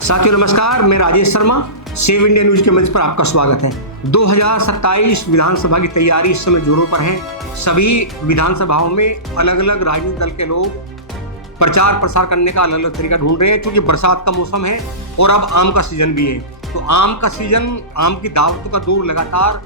साथियों नमस्कार, मैं Rajesh Sharma, save India news के मंच पर आपका स्वागत है। 2027 विधानसभा की तैयारी इस समय जोरों पर है। सभी विधानसभाओं में अलग अलग राजनीतिक दल के लोग प्रचार प्रसार करने का अलग अलग तरीका ढूंढ रहे हैं, क्योंकि बरसात का मौसम है और अब आम का सीजन भी है। तो आम का सीजन, आम की दावतों का दौर लगातार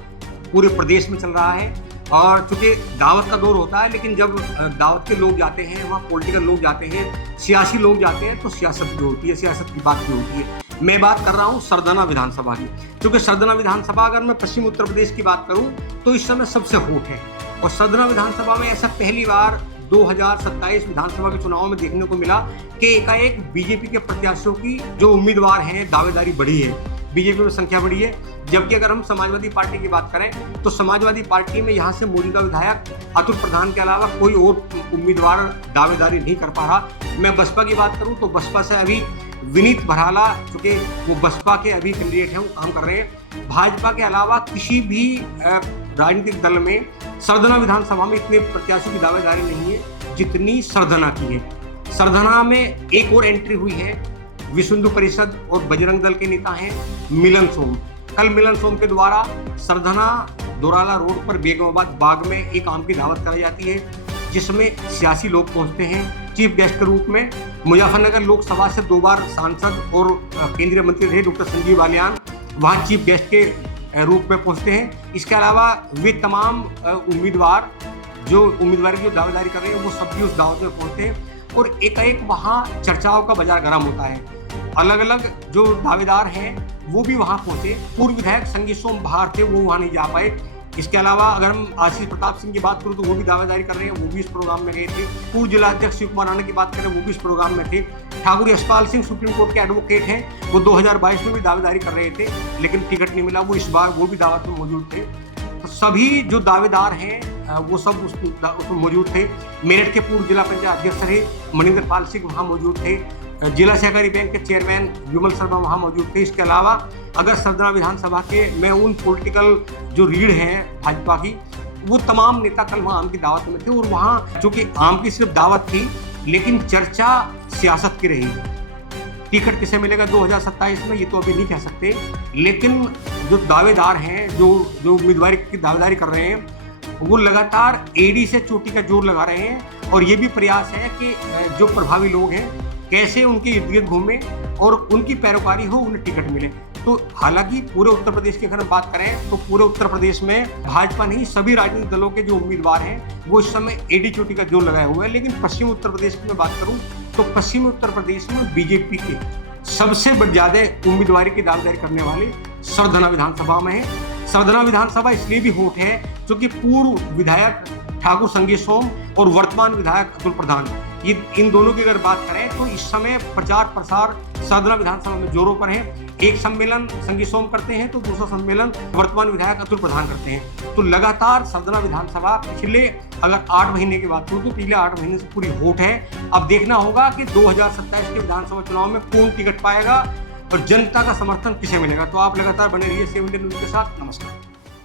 पूरे प्रदेश में चल रहा है। और चूंकि दावत का दौर होता है, लेकिन जब दावत के लोग जाते हैं, वहाँ पॉलिटिकल लोग जाते हैं, सियासी लोग जाते हैं, तो सियासत भी होती है, सियासत की बात भी होती है। मैं बात कर रहा हूँ सरदना विधानसभा की, क्योंकि सरदना विधानसभा, अगर मैं पश्चिम उत्तर प्रदेश की बात करूँ तो इस समय सबसे हॉट है। और सरदना विधानसभा में ऐसा पहली बार 2027 विधानसभा के चुनाव में देखने को मिला कि एकाएक बीजेपी के प्रत्याशियों की जो उम्मीदवार हैं दावेदारी बढ़ी है, बीजेपी में संख्या बढ़ी है। जबकि अगर हम समाजवादी पार्टी की बात करें तो समाजवादी पार्टी में यहाँ से मौजूदा विधायक अतुल प्रधान के अलावा कोई और उम्मीदवार दावेदारी नहीं कर पा रहा। मैं बसपा की बात करूँ तो बसपा से अभी विनीत भराला, चूंकि वो बसपा के अभी कैंडिडेट हैं, वो काम कर रहे हैं। भाजपा के अलावा किसी भी राजनीतिक दल में सरदना विधानसभा में इतने प्रत्याशियों की दावेदारी नहीं है जितनी सरदना की है। सरदना में एक और एंट्री हुई है, विश्व हिंदू परिषद और बजरंग दल के नेता हैं मिलन सोम। कल मिलन सोम के द्वारा सरदना दोराला रोड पर बेगमाबाद बाग में एक आम की दावत कराई जाती है, जिसमें सियासी लोग पहुंचते हैं चीफ गेस्ट के रूप में। मुजफ्फरनगर लोकसभा से 2 बार सांसद और केंद्रीय मंत्री रहे डॉक्टर संजीव बालियान वहां चीफ गेस्ट के रूप में पहुंचते हैं। इसके अलावा वे तमाम उम्मीदवार जो दावेदारी कर रहे हैं वो सब भी उस दावत में पहुंचते हैं और एकाएक वहाँ चर्चाओं का बाजार गर्म होता है। अलग अलग जो दावेदार हैं वो भी वहां पहुंचे। पूर्व विधायक संगी सोम बाहर थे, वो वहां नहीं जा पाए। इसके अलावा अगर हम आशीष प्रताप सिंह की बात करूं तो वो भी दावेदारी कर रहे हैं, वो भी इस प्रोग्राम में गए थे। पूर्व जिला अध्यक्ष शिव कुमार राणा की बात करें, वो भी इस प्रोग्राम में थे। ठाकुर यशपाल सिंह सुप्रीम कोर्ट के एडवोकेट हैं, वो 2022 में भी दावेदारी कर रहे थे, लेकिन टिकट नहीं मिला, वो इस बार वो भी दावत में मौजूद थे। तो सभी जो दावेदार हैं वो सब उसमें मौजूद थे। मेरठ के पूर्व जिला पंचायत अध्यक्ष रहे मनिंदर पाल सिंह वहाँ मौजूद थे। जिला सहकारी बैंक के चेयरमैन विमल शर्मा वहाँ मौजूद थे। इसके अलावा अगर सरदना विधानसभा के मैं उन पॉलिटिकल जो रीढ़ हैं भाजपा की, वो तमाम नेता कल वहाँ आम की दावत में थे। और वहाँ चूंकि आम की सिर्फ दावत थी, लेकिन चर्चा सियासत की रही। टिकट किसे मिलेगा 2027 में ये तो अभी नहीं कह सकते, लेकिन जो दावेदार हैं, जो उम्मीदवार की दावेदारी कर रहे हैं, वो लगातार एड़ी से चोटी का जोर लगा रहे हैं। और ये भी प्रयास है कि जो प्रभावी लोग हैं कैसे उनके इर्द गिर्द घूमें और उनकी पैरोकारी हो, उन्हें टिकट मिले। तो हालांकि पूरे उत्तर प्रदेश की अगर हम बात करें तो पूरे उत्तर प्रदेश में भाजपा नहीं, सभी राजनीतिक दलों के जो उम्मीदवार हैं वो इस समय एडी चोटी का जोर लगाए हुए हैं। लेकिन पश्चिम उत्तर प्रदेश की मैं बात करूं तो पश्चिमी उत्तर प्रदेश में बीजेपी के सबसे ज्यादा उम्मीदवारी की दावेदारी करने वाले सरदना विधानसभा में है। सरदना विधानसभा इसलिए भी हॉट है क्योंकि पूर्व विधायक ठाकुर संगी सोम और वर्तमान विधायक अतुल प्रधान, ये इन दोनों की अगर बात करें तो इस समय प्रचार प्रसार सरदना विधानसभा में जोरों पर है। एक सम्मेलन संगी सोम करते हैं तो दूसरा सम्मेलन वर्तमान विधायक अतुल प्रधान करते हैं। तो लगातार सरदना विधानसभा पिछले अगर 8 महीने की बात करूँ तो पिछले 8 महीने से पूरी हॉट है। अब देखना होगा कि 2027 के विधानसभा चुनाव में कौन टिकट पाएगा और जनता का समर्थन किसे मिलेगा। तो आप लगातार बने रहिए सेव इंडिया न्यूज के साथ। नमस्कार।